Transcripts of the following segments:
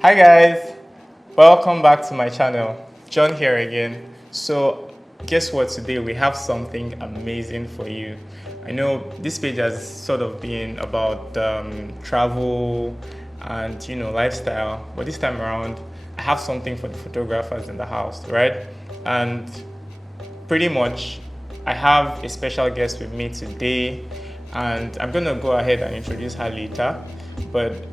Hi guys, welcome back to my channel. John here again. So, guess what? Today we have something amazing for you. I know this page has sort of been about travel and lifestyle, but this time around I have something for the photographers in the house, right? And pretty much I have a special guest with me today, and I'm gonna go ahead and introduce her later. But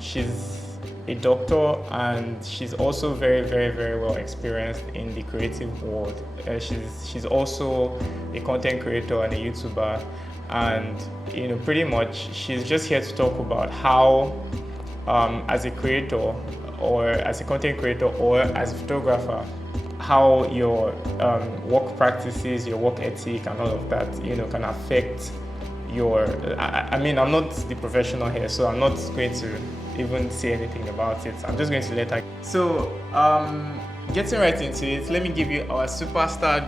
she's a doctor, and she's also very, very, very well experienced in the creative world. She's also a content creator and a YouTuber, and pretty much she's just here to talk about how, as a creator, or as a content creator, or as a photographer, how your work practices, your work ethic, and all of that, can affect your. I mean, I'm not the professional here, so I'm not going to even say anything about it. I'm just going to let her. So, getting right into it, let me give you our superstar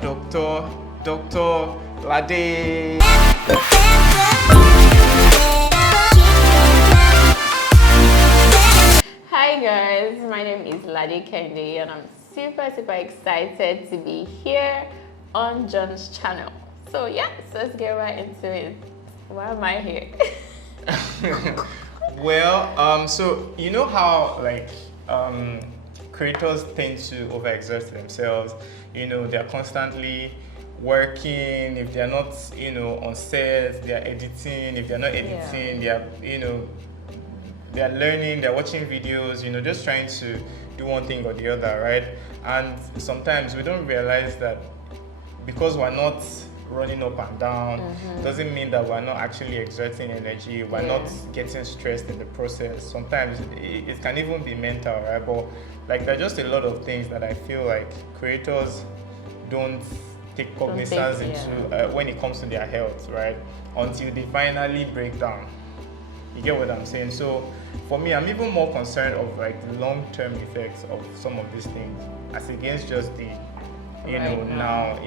Dr. Lade. Hi guys, my name is Lade Kende and I'm super excited to be here on John's channel. So yes, let's get right into it. Why am I here? Well, so you know how creators tend to overexert themselves. They're constantly working. If they're not, on set, they're editing. If they're not editing, they're learning. They're watching videos. Just trying to do one thing or the other, right? And sometimes we don't realize that because we're not running up and down doesn't mean that we're not actually exerting energy. We're not getting stressed in the process. Sometimes it can even be mental, right? But there are just a lot of things that I feel like creators don't take cognizance into when it comes to their health, right? Until they finally break down. You get what I'm saying? So for me, I'm even more concerned of the long-term effects of some of these things as against just the now.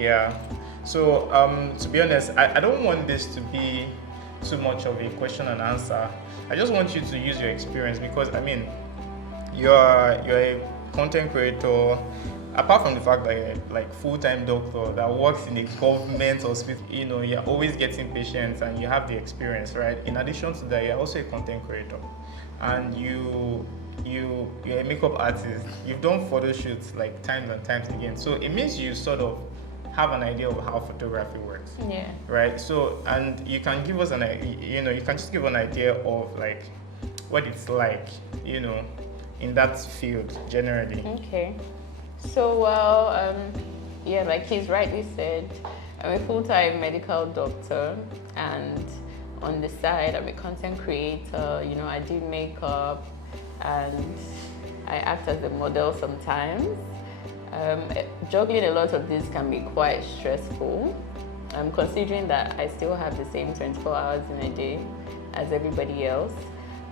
So, to be honest, I don't want this to be too much of a question and answer. I just want you to use your experience because, I mean, you're a content creator. Apart from the fact that you're like full-time doctor that works in a government hospital, you're always getting patients and you have the experience, right? In addition to that, you're also a content creator, and you're a makeup artist. You've done photo shoots times and times again. So it means you sort of have an idea of how photography works. Yeah. Right. So, and you can give us you can just give an idea of what it's like, in that field generally. Okay. So well, like he's rightly said, I'm a full-time medical doctor, and on the side, I'm a content creator. I do makeup, and I act as a model sometimes. Juggling a lot of this can be quite stressful, considering that I still have the same 24 hours in a day as everybody else.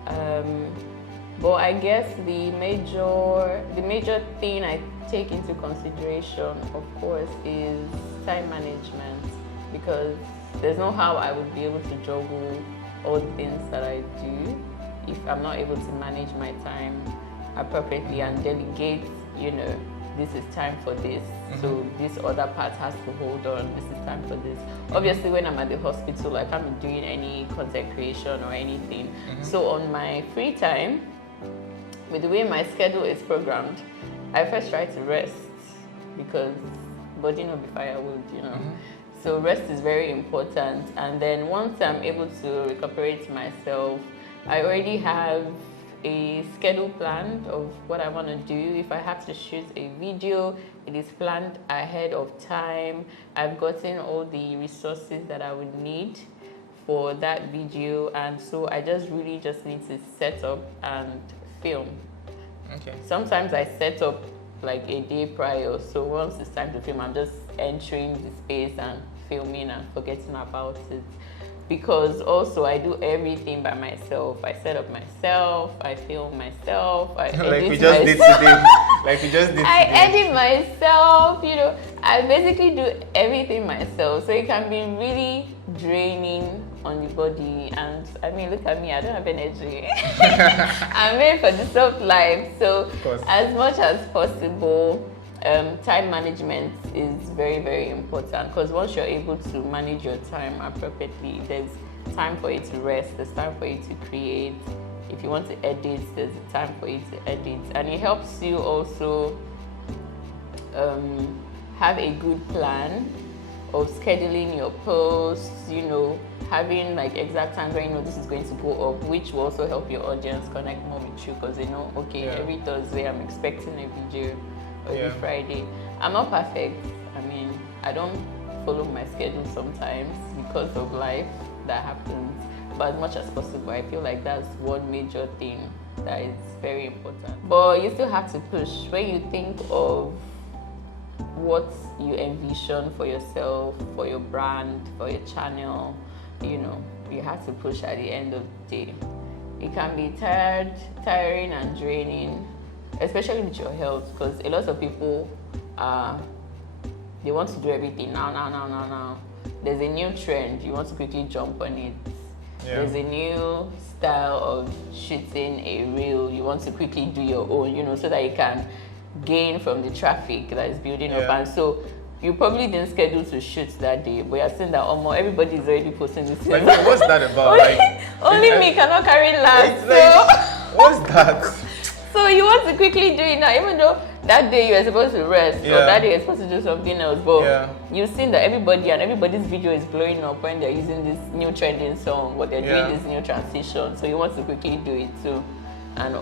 But I guess the major thing I take into consideration, of course, is time management, because there's no how I would be able to juggle all the things that I do if I'm not able to manage my time appropriately and delegate, this is time for this, so this other part has to hold on, this is time for this. Obviously, when I'm at the hospital, I can't be doing any content creation or anything. So on my free time, with the way my schedule is programmed, I first try to rest, because body no be firewood, So rest is very important, and then once I'm able to recuperate myself, I already have a schedule planned of what I want to do. If I have to shoot a video, it is planned ahead of time. I've gotten all the resources that I would need for that video, and so I really just need to set up and film. Okay. Sometimes I set up a day prior, so once it's time to film, I'm just entering the space and filming and forgetting about it. Because also I do everything by myself. I set up myself, I film myself, I edit we just did myself. today. I edit myself, I basically do everything myself. So it can be really draining on the body. And I mean, look at me, I don't have energy. I'm made for the soft life. So as much as possible, time management is very, very important, because once you're able to manage your time appropriately, there's time for you to rest, there's time for you to create. If you want to edit, there's a time for you to edit. And it helps you also have a good plan of scheduling your posts, having like exact times where you know this is going to go up, which will also help your audience connect more with you, because they know, okay, every Thursday I'm expecting a video, or every Friday. I'm not perfect. I mean, I don't follow my schedule sometimes because of life that happens, but as much as possible, I feel like that's one major thing that is very important. But you still have to push. When you think of what you envision for yourself, for your brand, for your channel, you have to push at the end of the day. It can be tiring and draining, especially with your health, because a lot of people they want to do everything now. There's a new trend, you want to quickly jump on it. There's a new style of shooting a reel, you want to quickly do your own, so that you can gain from the traffic that is building up. And so you probably didn't schedule to shoot that day, but you're seeing that everybody is already posting this. Like, what's that about? Only me cannot carry last. What's that? So you want to quickly do it now, even though that day you were supposed to rest, or that day you're supposed to do something else. But you've seen that everybody's video is blowing up when they're using this new trending song, or they're doing this new transition. So you want to quickly do it too. And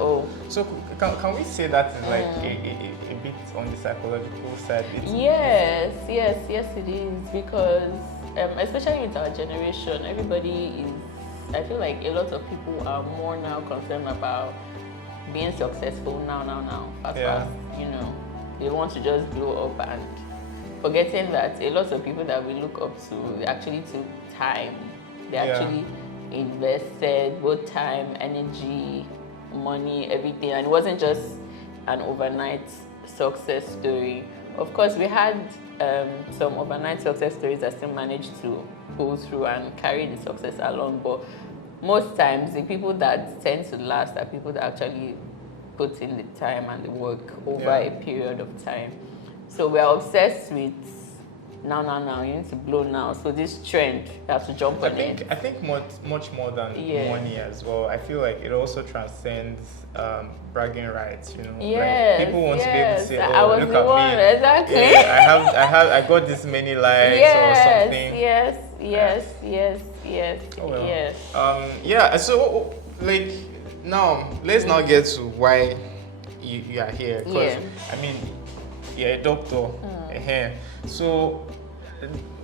so can we say that is like a bit on the psychological side? Yes, it is, because especially with our generation, I feel like a lot of people are more now concerned about being successful now, fast. They want to just blow up, and forgetting that a lot of people that we look up to, they actually took time. They actually invested both time, energy, money, everything, and it wasn't just an overnight success story. Of course, we had some overnight success stories that still managed to pull through and carry the success along, but most times the people that tend to last are people that actually put in the time and the work over a period of time. So we're obsessed with now, you need to blow now. So this trend, you have to jump on it. I think much more than money as well. I feel like it also transcends bragging rights. Yes, like people want to be able to say, I was look the at one, me. exactly. I got this many likes or something. Yes. So like now, let's now get to why you are here. Because I mean, you're a doctor. So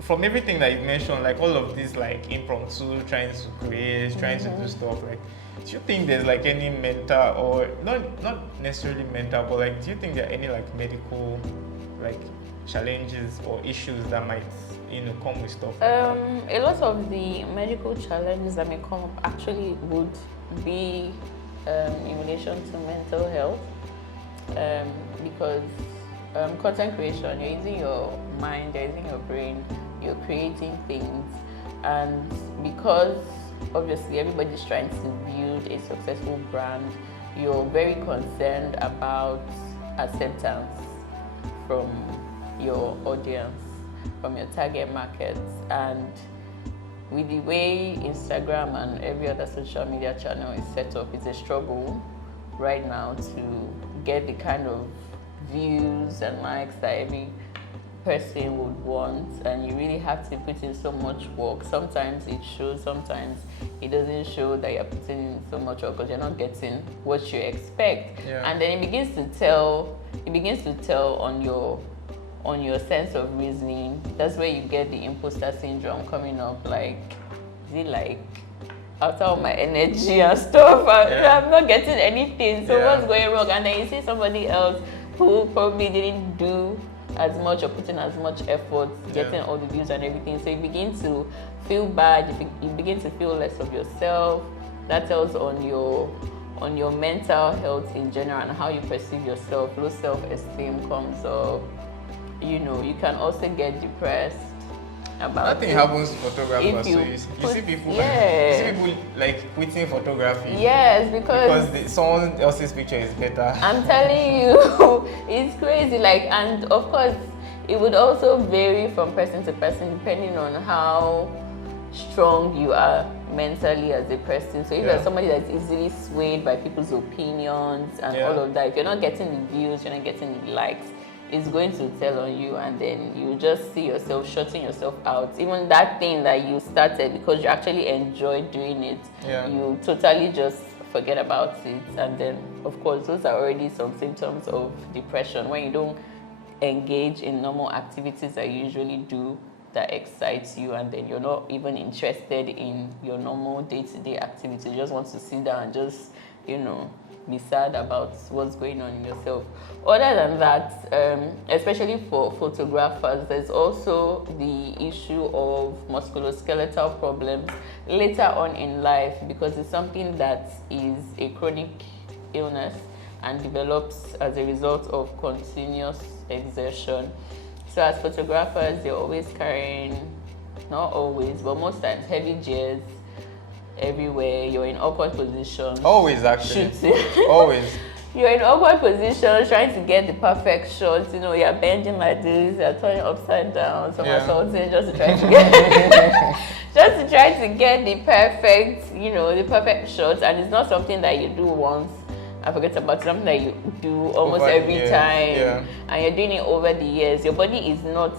from everything that you mentioned, like all of this, like impromptu, trying to create, trying to do stuff, like, do you think there's like any mental, or not necessarily mental, but like, do you think there are any like medical like challenges or issues that might come with stuff like that? A lot of the medical challenges that may come up actually would be in relation to mental health, because content creation, you're using your mind, you're using your brain, you're creating things, and because obviously everybody's trying to build a successful brand, you're very concerned about acceptance from your audience, from your target markets. And with the way Instagram and every other social media channel is set up, it's a struggle right now to get the kind of views and likes that every person would want, and you really have to put in so much work. Sometimes it shows, sometimes it doesn't show that you're putting in so much work because you're not getting what you expect. And then it begins to tell on your sense of reasoning. That's where you get the imposter syndrome coming up, like, is it like after all my energy and stuff, I'm not getting anything, so what's going wrong? And then you see somebody else who probably didn't do as much or put in as much effort getting all the views and everything, so you begin to feel bad, you begin to feel less of yourself. That tells on your mental health in general and how you perceive yourself. Low self-esteem comes up. You can also get depressed. about Nothing it. happens to photographers. If So you you put- see people, yeah. you see people like quitting photography. Yes, because Someone else's picture is better. I'm telling you, it's crazy. Like, and of course, it would also vary from person to person depending on how strong you are mentally as a person. So if Yeah. you're somebody that's easily swayed by people's opinions and Yeah. all of that, if you're not getting the views, you're not getting the likes, it's going to tell on you, and then you just see yourself shutting yourself out. Even that thing that you started because you actually enjoyed doing it, Yeah. you totally just forget about it. And then of course those are already some symptoms of depression, when you don't engage in normal activities that you usually do that excites you, and then you're not even interested in your normal day-to-day activities. You just want to sit down and just, be sad about what's going on in yourself. Other than that, especially for photographers, there's also the issue of musculoskeletal problems later on in life, because it's something that is a chronic illness and develops as a result of continuous exertion. So as photographers, you're always carrying, not always, but most times, heavy gears everywhere. You're in awkward positions. Always, actually. Shooting. Always. You're in awkward positions, trying to get the perfect shots. You're bending like this, you're turning upside down, somersaulting, just to try to get the perfect, the perfect shots. And it's not something that you do once and forget about. It's something that you do almost Over every years, time, yeah. and you're doing it over the years. Your body is not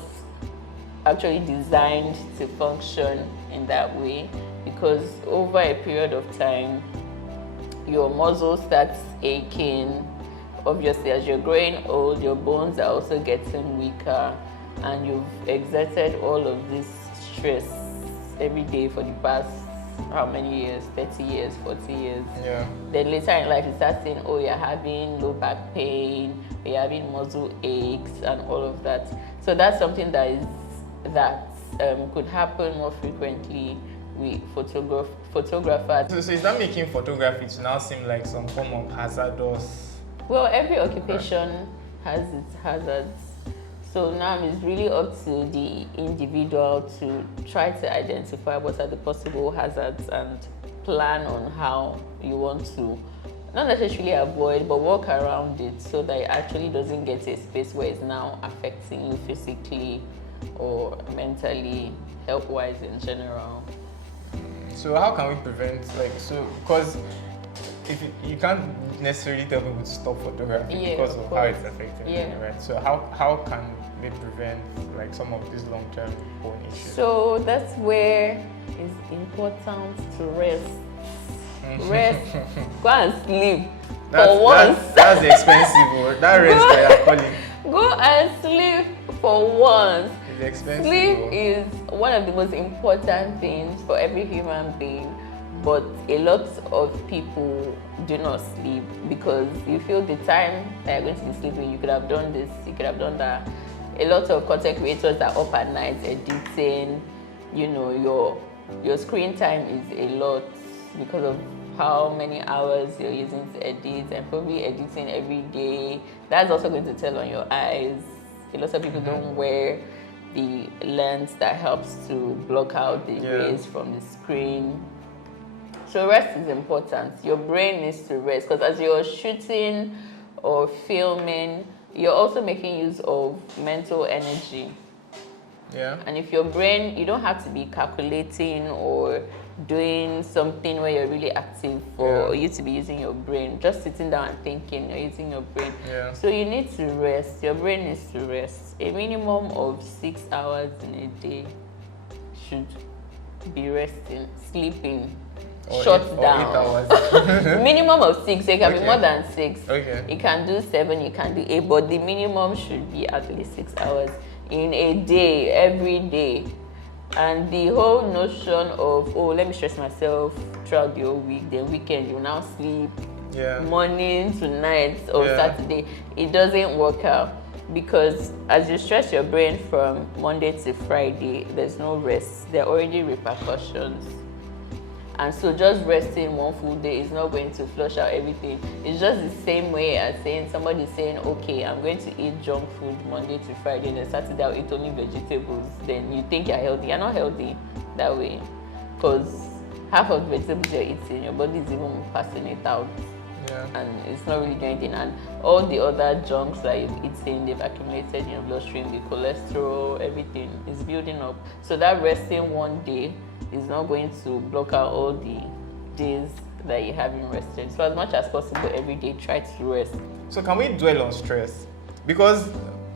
actually designed to function in that way, because over a period of time, your muscle starts aching. Obviously, as you're growing old, your bones are also getting weaker, and you've exerted all of this stress every day for the past how many years? 30 years, 40 years. Yeah. Then later in life, you start saying, oh, you're having low back pain, you're having muscle aches, and all of that. So that's something that could happen more frequently with photographers. So is that making photography to now seem like some form of hazardous? Well, every occupation has its hazards. So now it's really up to the individual to try to identify what are the possible hazards and plan on how you want to, not necessarily avoid, but work around it so that it actually doesn't get to a space where it's now affecting you physically or mentally, health-wise in general. So how can we prevent, because if you can't necessarily tell people to stop photography because of how it's affecting them, right? So how can they prevent some of these long-term bone issues? So that's where it's important to rest. Rest, go and sleep for once. That's expensive. That rest that you're calling. Go and sleep for once. It's expensive. Sleep is one of the most important things for every human being, but a lot of people do not sleep because you feel the time that you're going to be sleeping, you could have done this, you could have done that. A lot of content creators are up at night editing. Your screen time is a lot because of how many hours you're using to edit, and probably editing every day. That's also going to tell on your eyes. A lot of people don't wear the lens that helps to block out the rays from the screen. So rest is important. Your brain needs to rest, because as you're shooting or filming, you're also making use of mental energy. Yeah. And if your brain, you don't have to be calculating or doing something where you're really active for you to be using your brain. Just sitting down and thinking, you're using your brain. Yeah. So you need to rest. Your brain needs to rest. A minimum of 6 hours in a day should be resting, sleeping. Shut down. 8 hours. Minimum of 6. It can be more than 6. Okay. You can do 7, you can do 8, but the minimum should be at least 6 hours in a day, every day. And the whole notion of, let me stress myself throughout the whole week, then weekend you now sleep, morning to night or Saturday, it doesn't work out, because as you stress your brain from Monday to Friday, there's no rest. There are already repercussions. And so just resting one full day is not going to flush out everything. It's just the same way as saying somebody saying, okay, I'm going to eat junk food Monday to Friday, then Saturday I'll eat only vegetables. Then you think you're healthy. You're not healthy that way, because half of the vegetables you're eating, your body is even passing it out. Yeah. And it's not really doing anything. And all the other junks that you've eaten, they've accumulated in your bloodstream, the cholesterol, everything is building up. So that resting one day is not going to block out all the days that you haven't rested. So as much as possible every day, try to rest. So can we dwell on stress? Because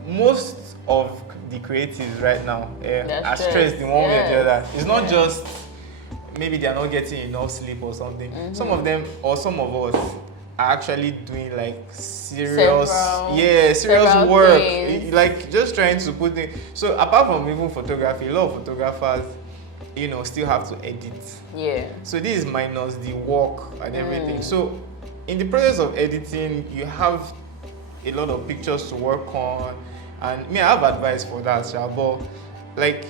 most of the creatives right now are stressed in one way or the other. It's not just maybe they are not getting enough sleep or something. Some of them or some of us are actually doing like serious work, like just trying to put it. So apart from even photography, a lot of photographers, you know, still have to edit. Yeah. So this is minus the work and everything. So in the process of editing, you have a lot of pictures to work on, and I have advice for that, but like,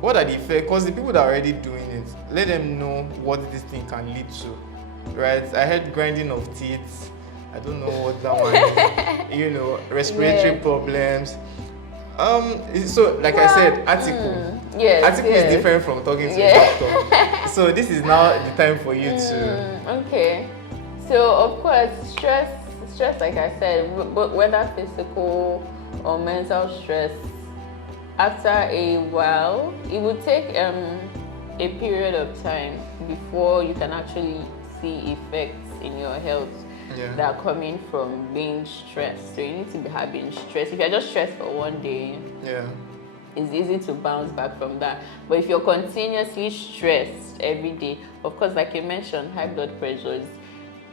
what are the effects? Because the people that are already doing it, let them know what this thing can lead to. Right, I heard grinding of teeth. I don't know what that one is. You know, respiratory problems. So like I said, article. Article is different from talking to a doctor. So this is now the time for you to. Okay. So of course, stress, like I said, whether physical or mental stress, after a while, it would take a period of time before you can actually see effects in your health that are coming from being stressed. So you need to be having stress. If you're just stressed for one day, it's easy to bounce back from that. But if you're continuously stressed every day, of course, like you mentioned, high blood pressure,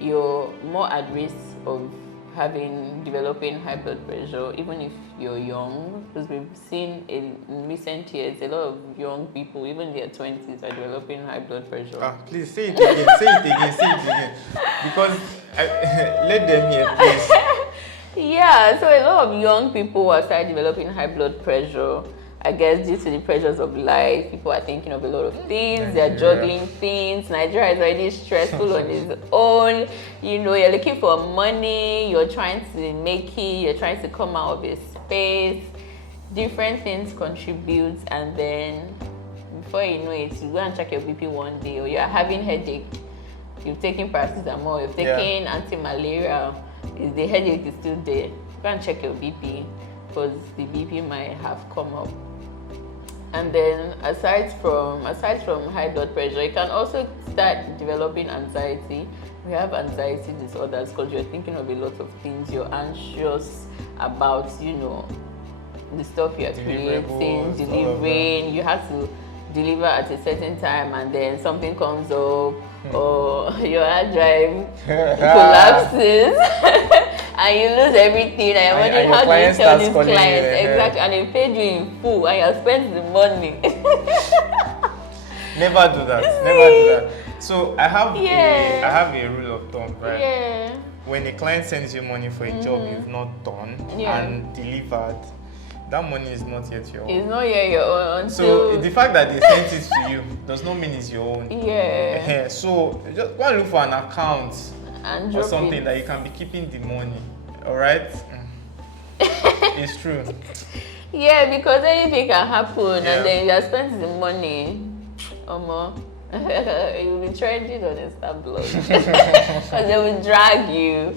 you're more at risk of developing high blood pressure, even if you're young, because we've seen in recent years a lot of young people, even in their 20s, are developing high blood pressure. Please say it again, because let them hear, please. Yeah, so a lot of young people are starting developing high blood pressure. I guess due to the pressures of life, people are thinking of a lot of things, they're juggling things. Nigeria is already stressful on its own. You know, you're looking for money, you're trying to make it, you're trying to come out of a space. Different things contribute, and then before you know it, you go and check your BP one day, or you're having headache. You've taken paracetamol, you've taken anti-malaria, the headache is still there. Go and check your BP, because the BP might have come up. And then aside from high blood pressure, you can also start developing anxiety. We have anxiety disorders because you're thinking of a lot of things. You're anxious about, you know, the stuff you're creating, delivering. You have to deliver at a certain time, and then something comes up, or your hard drive collapses. And you lose everything, and you're wondering how do you tell these clients exactly, and they paid you in full, and you spent the money. Never do that. So I have a rule of thumb, right? Yeah. When a client sends you money for a job you've not done and delivered, that money is not yet your own. It's not yet your own. So the fact that they sent it to you does not mean it's your own. Yeah. So just go and look for an account and or something that you can be keeping the money. Alright? It's true. Yeah, because anything can happen, and then you have spent the money. You'll be trending on Instablog because they will drag you.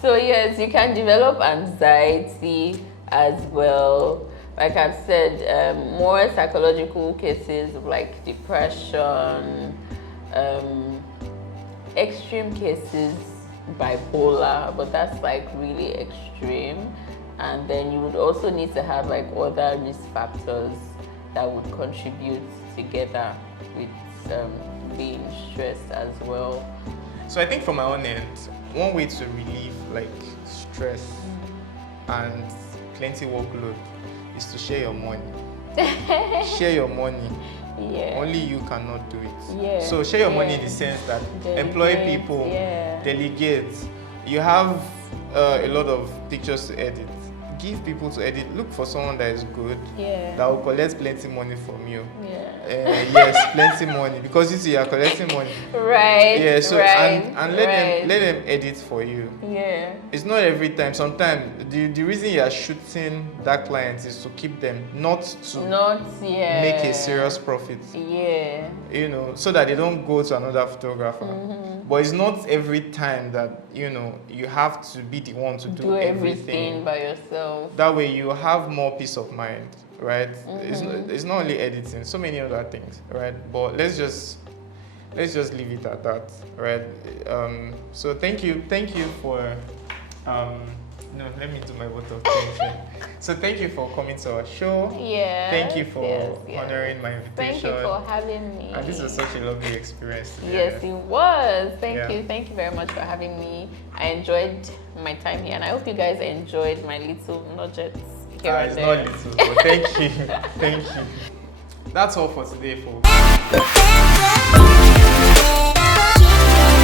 So yes, you can develop anxiety as well. Like I've said, more psychological cases of like depression, extreme cases, bipolar, but that's like really extreme. And then you would also need to have like other risk factors that would contribute together with being stressed as well. So I think from my own end, one way to relieve like stress and plenty workload is to share your money. Share your money. Yeah. Only you cannot do it. Yeah. So share your money in the sense that employ people, delegate. You have a lot of pictures to edit. give people to edit, look for someone that is good, Yeah. that will collect plenty money from you. Yeah. Yes, plenty money, because you see, you are collecting money. Right. Yeah, so right, and let right. them edit for you. Yeah. It's not every time. Sometimes the reason you are shooting that client is to keep them, not to make a serious profit. Yeah. You know, so that they don't go to another photographer. But it's not every time that, you know, you have to be the one to do everything by yourself. That way you have more peace of mind, right? It's not only editing, so many other things, right? But let's just leave it at that, right? So thank you for no, let me do my vote of thanks. So thank you for coming to our show. Yeah. Thank you for honoring my invitation. Thank you for having me. And this was such a lovely experience today. Yes, it was. Thank you very much for having me. I enjoyed my time here, and I hope you guys enjoyed my little nuggets here and there. It's not little, but thank you. Thank you. That's all for today, folks.